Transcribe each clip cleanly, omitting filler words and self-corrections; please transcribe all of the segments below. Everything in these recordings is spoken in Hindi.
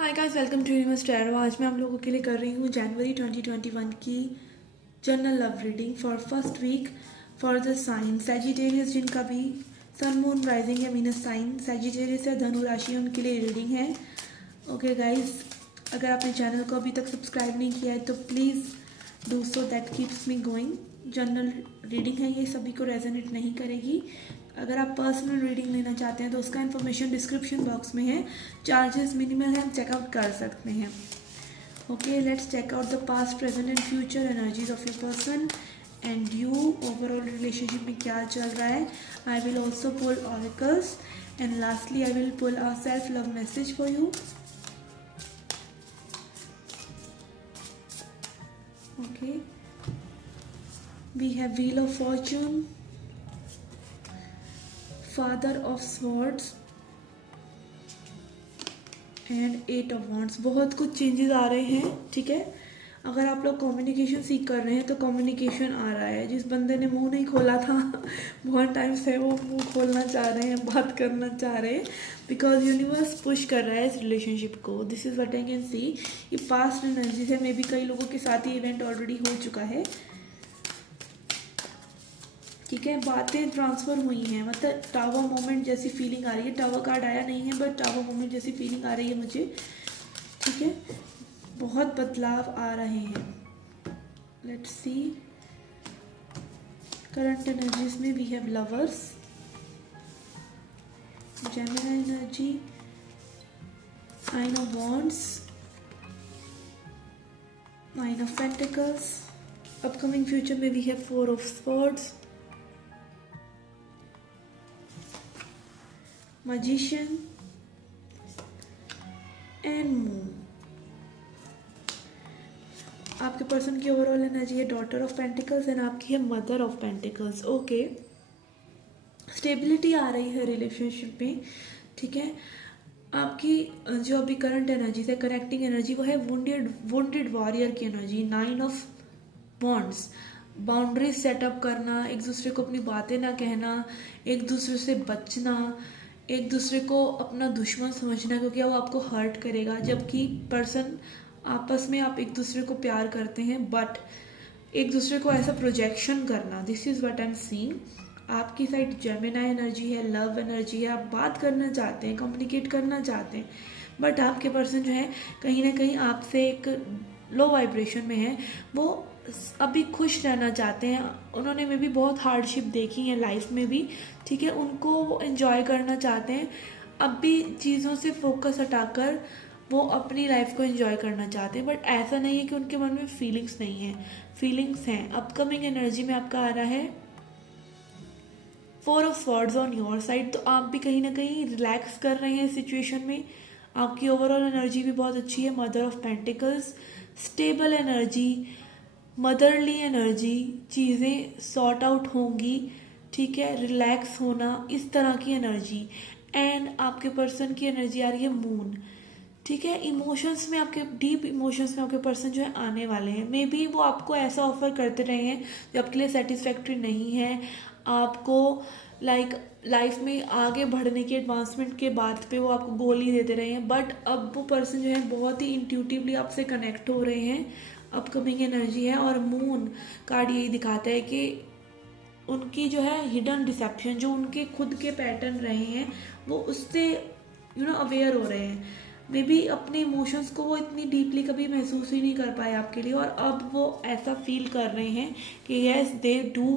Hi guys, welcome to universe tarot. आज मैं आप लोगों के लिए कर रही हूँ जनवरी 2021 की general love reading for first week for the sign Sagittarius, जिनका भी सन मून राइजिंग या मीनस साइन सैजिटेरियस या धनु राशि है, उनके लिए रीडिंग है। ओके गाइस, अगर आपने चैनल को अभी तक सब्सक्राइब नहीं किया है तो please do so, that keeps me going. General reading है, ये सभी को रेजोनेट नहीं करेगी। अगर आप पर्सनल रीडिंग लेना चाहते हैं तो उसका इन्फॉर्मेशन डिस्क्रिप्शन बॉक्स में है। चार्जेस मिनिमल हैं, चेकआउट कर सकते हैं। Okay, let's check out the past, present and future energies of your person and you. Overall relationship में क्या चल रहा है। I will also pull oracles and lastly I will pull a self love message for you. Okay, we have wheel of fortune, father of swords and eight of wands. बहुत कुछ चेंजेस आ रहे हैं, ठीक है। अगर आप लोग कम्युनिकेशन सीख कर रहे हैं तो कम्युनिकेशन आ रहा है। जिस बंदे ने मुंह नहीं खोला था बहुत टाइम से, वो मुंह खोलना चाह रहे हैं, बात करना चाह रहे हैं, बिकॉज यूनिवर्स पुश कर रहा है इस रिलेशनशिप को। This is what I can see. ये पास्ट एनर्जीज है, मे बी कई लोगों के साथ ये इवेंट ऑलरेडी हो चुका है, ठीक है। बातें ट्रांसफर हुई हैं, मतलब टावर मोमेंट जैसी फीलिंग आ रही है। टावर कार्ड आया नहीं है बट टावर मोमेंट जैसी फीलिंग आ रही है मुझे, ठीक है। बहुत बदलाव आ रहे हैं। लेट्स सी करंट एनर्जीज में we have lovers, Gemini energy, nine of wands, nine of pentacles. Upcoming future में we have four of swords, magician and moon। आपके पर्सन की ओवरऑल एनर्जी है डॉटर ऑफ पेंटिकल्स एंड आपकी है mother of pentacles. Okay, stability आ रही है रिलेशनशिप में, ठीक है। आपकी जो अभी करंट एनर्जी है, कनेक्टिंग एनर्जी, वो है वुंडेड वॉरियर की एनर्जी। Nine of wands, boundaries setup करना, एक दूसरे को अपनी बातें ना कहना, एक दूसरे से बचना, एक दूसरे को अपना दुश्मन समझना क्योंकि वो आपको हर्ट करेगा। जबकि पर्सन आपस में आप एक दूसरे को प्यार करते हैं बट एक दूसरे को ऐसा प्रोजेक्शन करना। This is what I am seeing. आपकी साइड जेमिनी एनर्जी है, लव एनर्जी है, आप बात करना चाहते हैं, कम्युनिकेट करना चाहते हैं, बट आपके पर्सन जो है कहीं ना कहीं आपसे एक लो वाइब्रेशन में है। वो अभी खुश रहना चाहते हैं। उन्होंने में भी बहुत हार्डशिप देखी है लाइफ में भी, ठीक है। उनको वो एंजॉय करना चाहते हैं। अब भी चीज़ों से फोकस हटाकर वो अपनी लाइफ को एंजॉय करना चाहते हैं, बट ऐसा नहीं है कि उनके मन में फीलिंग्स नहीं है, फीलिंग्स हैं। अपकमिंग एनर्जी में आपका आ रहा है four of swords on your side, तो आप भी कहीं ना कहीं रिलैक्स कर रहे हैं इस सिचुएशन में। आपकी ओवरऑल एनर्जी भी बहुत अच्छी है। Mother of pentacles, stable energy, motherly energy, चीज़ें सॉर्ट आउट होंगी, ठीक है। रिलैक्स होना, इस तरह की एनर्जी। एंड आपके पर्सन की एनर्जी आ रही है मून, ठीक है। इमोशंस में आपके डीप इमोशंस में आपके पर्सन जो है आने वाले हैं। मे बी वो आपको ऐसा ऑफर करते रहे हैं जो आपके लिए सेटिस्फैक्ट्री नहीं है, आपको लाइफ में आगे बढ़ने के एडवांसमेंट के बाद पे वो आपको गोली देते रहे हैं, बट अब वो पर्सन जो है बहुत ही इंट्यूटिवली आपसे कनेक्ट हो रहे हैं। अपकमिंग एनर्जी है और मून कार्ड यही दिखाता है कि उनकी जो है हिडन डिसेप्शन, जो उनके खुद के पैटर्न रहे हैं, वो उससे अवेयर हो रहे हैं। मे बी अपने इमोशंस को वो इतनी डीपली कभी महसूस ही नहीं कर पाए आपके लिए, और अब वो ऐसा फील कर रहे हैं कि yes they do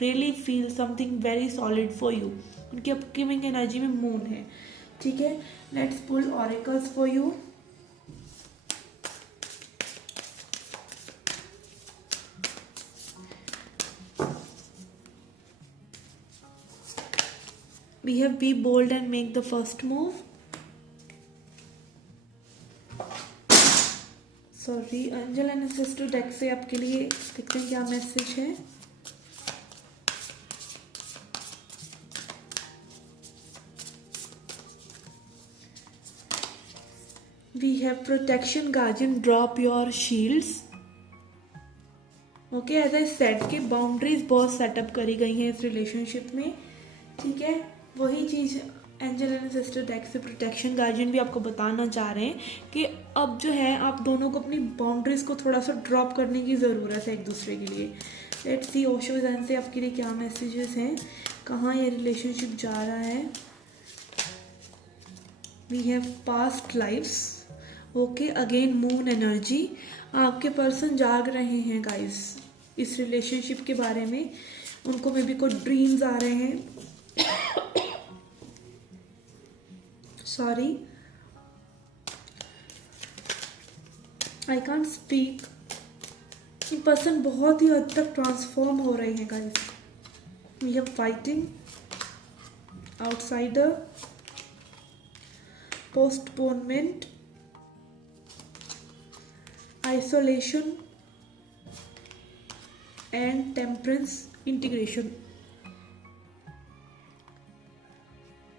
really feel something very solid for you. उनकी अपकमिंग एनर्जी में मून है, ठीक है। Let's pull oracles for you. We have be bold and make the first move. Sorry, angel and ancestor deck से आपके लिए देखते हैं क्या मैसेज है। We have protection guardian, drop your shields. Okay, as I said कि बाउंड्रीज बहुत सेटअप करी गई हैं इस रिलेशनशिप में, ठीक है। वही चीज़ एंजल एंड सिस्टर डेक से प्रोटेक्शन गार्जियन भी आपको बताना चाह रहे हैं कि अब जो है आप दोनों को अपनी बाउंड्रीज को थोड़ा सा ड्रॉप करने की ज़रूरत है एक दूसरे के लिए। लेट्स सी ओशो ज़ान से आपके लिए क्या मैसेजेस हैं, कहाँ ये रिलेशनशिप जा रहा है। We have past lives, okay, again moon energy. आपके पर्सन जाग रहे हैं गाइस इस रिलेशनशिप के बारे में, उनको मे बी कोई ड्रीम्स आ रहे हैं। Sorry, I can't speak. ये पर्सन बहुत ही हद तक ट्रांसफॉर्म हो रहे हैं guys. We have fighting, outsider, postponement, isolation and temperance, integration.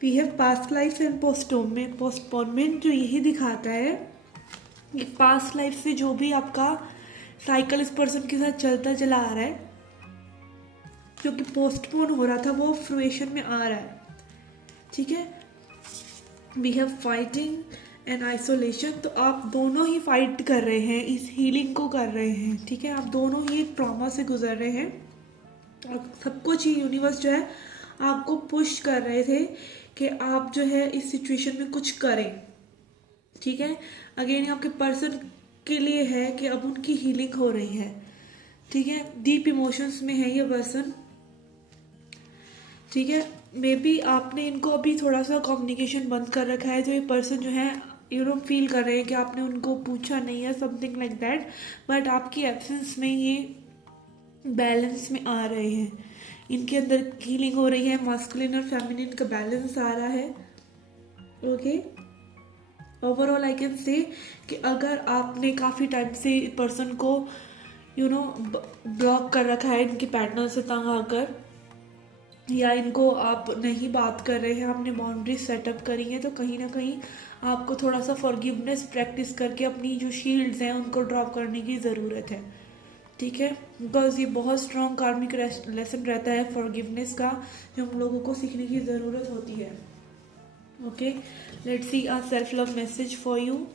We have past life and postponement, जो यही दिखाता है कि पास्ट लाइफ से जो भी आपका साइकिल इस पर्सन के साथ चलता चला आ रहा है, जो कि पोस्टपोन हो रहा था, वो फ्रूएशन में आ रहा है। ठीक है, we have fighting and isolation, तो आप दोनों ही फाइट कर रहे हैं, इस हीलिंग को कर रहे हैं। ठीक है, आप दोनों ही ट्रॉमा से गुजर रहे हैं और सब कुछ ही यूनिवर्स जो है आपको पुश कर रहे थे कि आप जो है इस सिचुएशन में कुछ करें। ठीक है, अगेन आपके पर्सन के लिए है कि अब उनकी हीलिंग हो रही है। ठीक है, डीप इमोशंस में है ये पर्सन। ठीक है, मे बी आपने इनको अभी थोड़ा सा कम्युनिकेशन बंद कर रखा है, जो ये पर्सन जो है फील कर रहे हैं कि आपने उनको पूछा नहीं है, समथिंग लाइक दैट, बट आपकी एब्सेंस में ये बैलेंस में आ रहे हैं, इनके अंदर हीलिंग हो रही है, मास्कुलिन और फेमिनिन का बैलेंस आ रहा है। Okay, overall I can say कि अगर आपने काफ़ी टाइम से पर्सन को ब्लॉक कर रखा है इनके पैटर्न से तंग आकर, या इनको आप नहीं बात कर रहे हैं, आपने बाउंड्री सेटअप करी है, तो कहीं ना कहीं आपको थोड़ा सा फॉरगिवनेस प्रैक्टिस करके अपनी जो शील्ड्स हैं उनको ड्रॉप करने की ज़रूरत है। ठीक है, बिकॉज ये बहुत स्ट्रॉन्ग कार्मिक लेसन रहता है फॉरगिवनेस का, जो हम लोगों को सीखने की ज़रूरत होती है। Okay, let's see a self love message for you.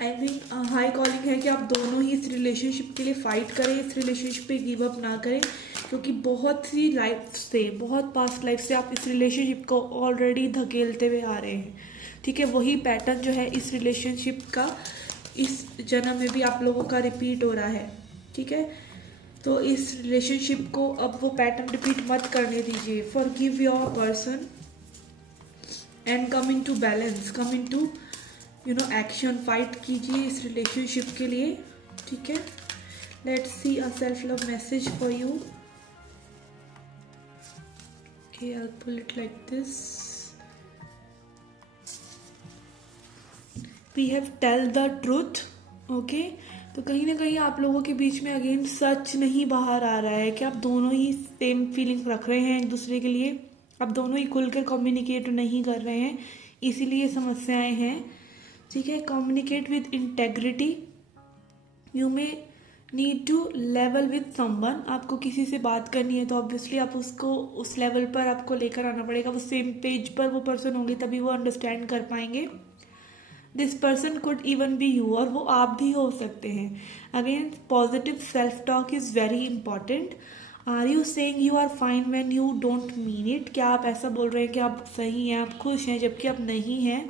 I mean high calling है कि आप दोनों ही इस रिलेशनशिप के लिए फाइट करें, इस रिलेशनशिप पे गिव अप ना करें, क्योंकि बहुत सी लाइफ से, बहुत पास्ट लाइफ से आप इस रिलेशनशिप को ऑलरेडी धकेलते हुए आ रहे हैं। ठीक है, वही पैटर्न जो है इस रिलेशनशिप का इस जन्म में भी आप लोगों का रिपीट हो रहा है। ठीक है, तो इस रिलेशनशिप को अब वो पैटर्न रिपीट मत करने दीजिए। Forgive your person and come into balance, come into action, fight कीजिए इस रिलेशनशिप के लिए। ठीक है, let's see a self love message for you. Okay, I will pull it like this. We have tell the truth. Okay, तो कहीं ना कहीं आप लोगों के बीच में अगेन सच नहीं बाहर आ रहा है कि आप दोनों ही सेम फीलिंग रख रहे हैं एक दूसरे के लिए, आप दोनों ही खुलकर कम्युनिकेट नहीं कर रहे हैं, इसीलिए समस्याएं हैं। ठीक है, communicate with integrity. You may need to level with someone, आपको किसी से बात करनी है तो ऑब्वियसली आप उसको उस लेवल पर आपको लेकर आना पड़ेगा, वो सेम पेज पर वो पर्सन होंगे तभी वो अंडरस्टैंड कर पाएंगे। This person could even be you, और वो आप भी हो सकते हैं। Again positive self talk is very important. Are you saying you are fine when you don't mean it, क्या आप ऐसा बोल रहे हैं कि आप सही हैं, आप खुश हैं, जबकि आप नहीं हैं।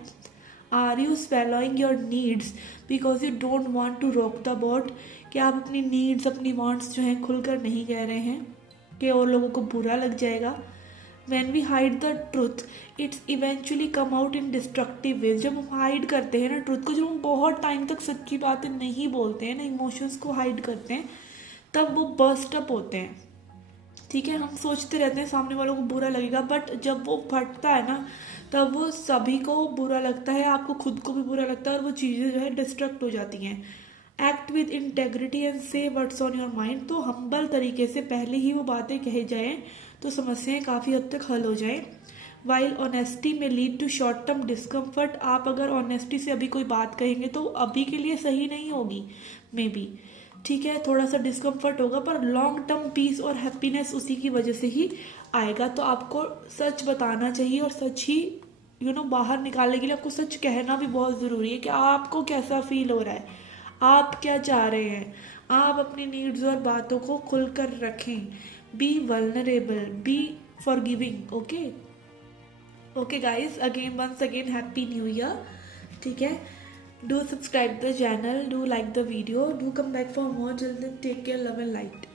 Are you swallowing your needs because you don't want to rock the boat, कि आप अपनी नीड्स, अपनी वांट्स जो हैं खुलकर नहीं कह रहे हैं कि और लोगों को बुरा लग जाएगा। When we hide the truth, it's eventually come out in destructive ways. जब हम हाइड करते हैं ना ट्रुथ को, जब हम बहुत टाइम तक सच्ची बातें नहीं बोलते हैं ना, इमोशंस को हाइड करते हैं, तब वो बर्स्ट अप होते हैं। ठीक है, हम सोचते रहते हैं सामने वालों को बुरा लगेगा, बट जब वो फटता है ना, तब वो सभी को बुरा लगता है, आपको खुद को भी बुरा लगता है, और वो चीज़ें जो है डिस्ट्रक्ट हो जाती हैं। एक्ट विद इंटेग्रिटी एंड से व्हाट्स ऑन योर माइंड, तो हम्बल तरीके से पहले ही वो बातें कहे जाएं तो समस्याएं काफ़ी हद तक हल हो जाए। While honesty may lead to short term discomfort. आप अगर ऑनेस्टी से अभी कोई बात कहेंगे तो अभी के लिए सही नहीं होगी मे बी, ठीक है, थोड़ा सा डिस्कम्फर्ट होगा, पर लॉन्ग टर्म पीस और हैप्पीनेस उसी की वजह से ही आएगा। तो आपको सच बताना चाहिए और सच ही बाहर निकालने के लिए आपको सच कहना भी बहुत ज़रूरी है कि आपको कैसा फील हो रहा है, आप क्या चाह रहे हैं। आप अपनी नीड्स और बातों को खुलकर रखें। Be vulnerable, be forgiving. Okay okay guys, again once again happy new year, ठीक है। Do subscribe the channel, do like the video, do come back for more. Till then take care, love and light.